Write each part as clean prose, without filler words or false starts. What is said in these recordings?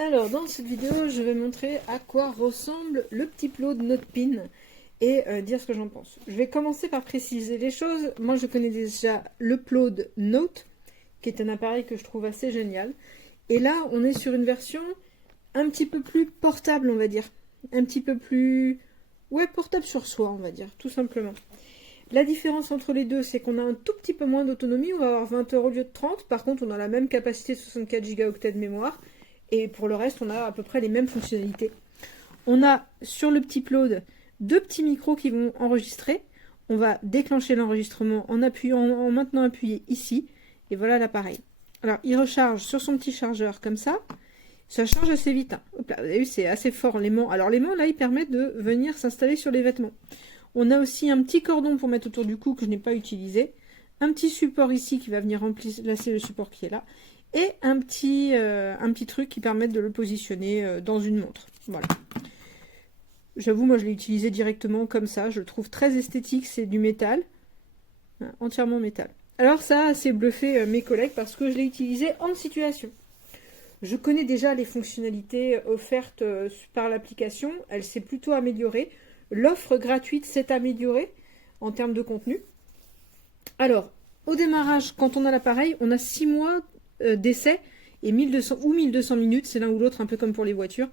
Alors, dans cette vidéo, je vais montrer à quoi ressemble le petit plot de Notepin et dire ce que j'en pense. Je vais commencer par préciser les choses. Moi, je connais déjà le plot de Note, qui est un appareil que je trouve assez génial. Et là, on est sur une version un petit peu plus portable, on va dire. Un petit peu plus... Ouais, portable sur soi, on va dire, tout simplement. La différence entre les deux, c'est qu'on a un tout petit peu moins d'autonomie. On va avoir 20 heures au lieu de 30. Par contre, on a la même capacité de 64 Go de mémoire. Et pour le reste, on a à peu près les mêmes fonctionnalités. On a sur le petit Plod deux petits micros qui vont enregistrer. On va déclencher l'enregistrement en maintenant appuyé ici. Et voilà l'appareil. Alors, il recharge sur son petit chargeur comme ça. Ça charge assez vite. Hein. Hop là, vous avez vu, c'est assez fort l'aimant. Alors l'aimant, là, il permet de venir s'installer sur les vêtements. On a aussi un petit cordon pour mettre autour du cou que je n'ai pas utilisé. Un petit support ici qui va venir remplacer le support qui est là. Et un petit truc qui permet de le positionner dans une montre. Voilà. J'avoue, moi je l'ai utilisé directement comme ça. Je le trouve très esthétique. C'est du métal. Entièrement métal. Alors ça a assez bluffé mes collègues parce que je l'ai utilisé en situation. Je connais déjà les fonctionnalités offertes par l'application. Elle s'est plutôt améliorée. L'offre gratuite s'est améliorée en termes de contenu. Alors, au démarrage, quand on a l'appareil, on a 6 mois d'essai et 1200 ou 1200 minutes, c'est l'un ou l'autre, un peu comme pour les voitures,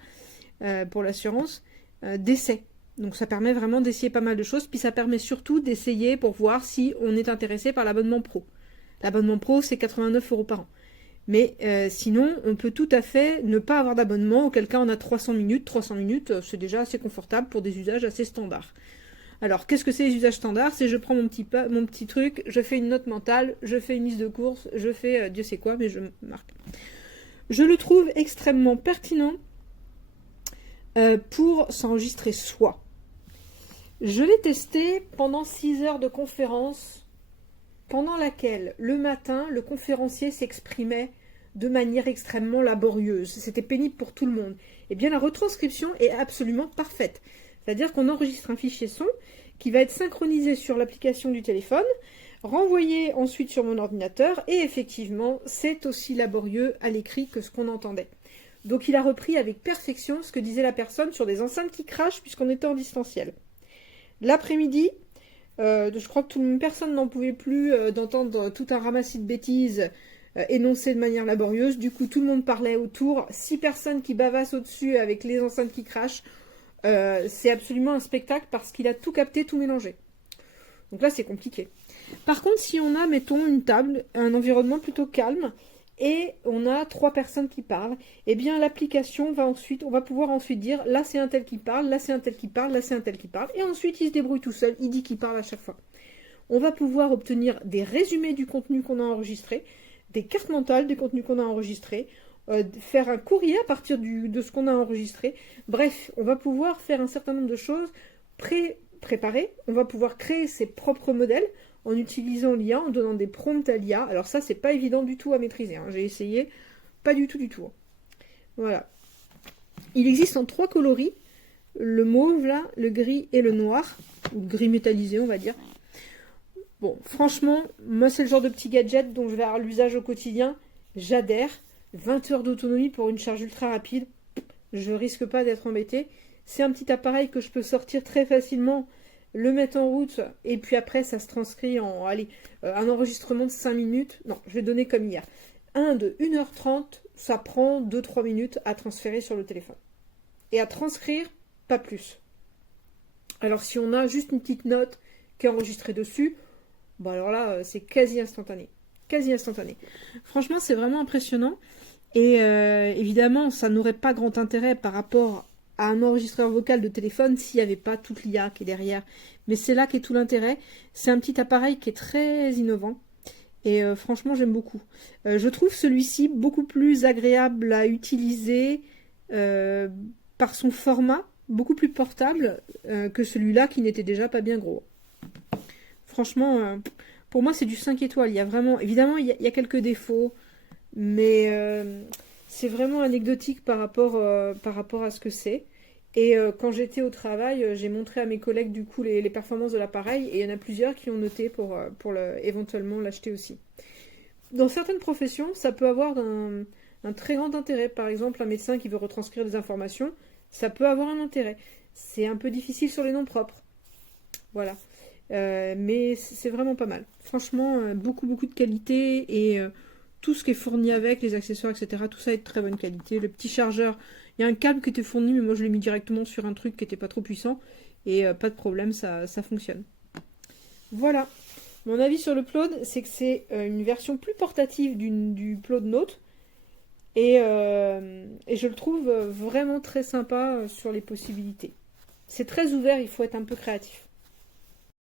pour l'assurance, d'essai. Donc ça permet vraiment d'essayer pas mal de choses, puis ça permet surtout d'essayer pour voir si on est intéressé par l'abonnement pro. L'abonnement pro, c'est 89 € par an. Mais sinon, on peut tout à fait ne pas avoir d'abonnement, auquel cas on a 300 minutes. 300 minutes, c'est déjà assez confortable pour des usages assez standards. Alors, qu'est-ce que c'est les usages standards? C'est je prends mon petit truc, je fais une note mentale, je fais une liste de courses, je fais Dieu sait quoi, mais je marque. Je le trouve extrêmement pertinent pour s'enregistrer soi. Je l'ai testé pendant 6 heures de conférence, pendant laquelle, le matin, le conférencier s'exprimait de manière extrêmement laborieuse. C'était pénible pour tout le monde. Eh bien, la retranscription est absolument parfaite. C'est-à-dire qu'on enregistre un fichier son qui va être synchronisé sur l'application du téléphone, renvoyé ensuite sur mon ordinateur, et effectivement, c'est aussi laborieux à l'écrit que ce qu'on entendait. Donc il a repris avec perfection ce que disait la personne sur des enceintes qui crachent puisqu'on était en distanciel. L'après-midi, je crois que personne n'en pouvait plus d'entendre tout un ramassis de bêtises énoncées de manière laborieuse. Du coup, tout le monde parlait autour. 6 personnes qui bavassent au-dessus avec les enceintes qui crachent. C'est absolument un spectacle parce qu'il a tout capté, tout mélangé. Donc là, c'est compliqué. Par contre, si on a, mettons, une table, un environnement plutôt calme, et on a 3 personnes qui parlent, eh bien l'application on va pouvoir ensuite dire, là c'est un tel qui parle, là c'est un tel qui parle, là c'est un tel qui parle, et ensuite il se débrouille tout seul, il dit qu'il parle à chaque fois. On va pouvoir obtenir des résumés du contenu qu'on a enregistré, des cartes mentales du contenu qu'on a enregistré, faire un courrier à partir de ce qu'on a enregistré. Bref, on va pouvoir faire un certain nombre de choses préparées. On va pouvoir créer ses propres modèles en utilisant l'IA, en donnant des prompts à l'IA. Alors ça, c'est pas évident du tout à maîtriser. Hein. J'ai essayé, pas du tout. Voilà. Il existe en 3 coloris. Le mauve, là, le gris et le noir. Ou le gris métallisé, on va dire. Bon, franchement, moi, c'est le genre de petit gadget dont je vais avoir l'usage au quotidien. J'adhère. 20 heures d'autonomie pour une charge ultra rapide, je risque pas d'être embêtée. C'est un petit appareil que je peux sortir très facilement, le mettre en route, et puis après ça se transcrit en un enregistrement de 5 minutes. Non, je vais donner comme hier. Un de 1h30, ça prend 2-3 minutes à transférer sur le téléphone. Et à transcrire, pas plus. Alors si on a juste une petite note qui est enregistrée dessus, bon alors là, c'est quasi instantané. Franchement, c'est vraiment impressionnant. Et évidemment, ça n'aurait pas grand intérêt par rapport à un enregistreur vocal de téléphone s'il n'y avait pas toute l'IA qui est derrière. Mais c'est là qu'est tout l'intérêt. C'est un petit appareil qui est très innovant. Et franchement, j'aime beaucoup. Je trouve celui-ci beaucoup plus agréable à utiliser par son format, beaucoup plus portable que celui-là qui n'était déjà pas bien gros. Franchement... pour moi, c'est du 5 étoiles. Il y a vraiment, évidemment, il y a quelques défauts, mais c'est vraiment anecdotique par rapport à ce que c'est. Et quand j'étais au travail, j'ai montré à mes collègues du coup les performances de l'appareil, et il y en a plusieurs qui ont noté pour éventuellement l'acheter aussi. Dans certaines professions, ça peut avoir un très grand intérêt. Par exemple, un médecin qui veut retranscrire des informations, ça peut avoir un intérêt. C'est un peu difficile sur les noms propres. Voilà. Mais c'est vraiment pas mal. Franchement, beaucoup de qualité et tout ce qui est fourni avec, les accessoires, etc. Tout ça est de très bonne qualité. Le petit chargeur, il y a un câble qui était fourni, mais moi je l'ai mis directement sur un truc qui n'était pas trop puissant. Et pas de problème, ça fonctionne. Voilà. Mon avis sur le Plod, c'est que c'est une version plus portative du Plod Note. Et je le trouve vraiment très sympa sur les possibilités. C'est très ouvert, il faut être un peu créatif.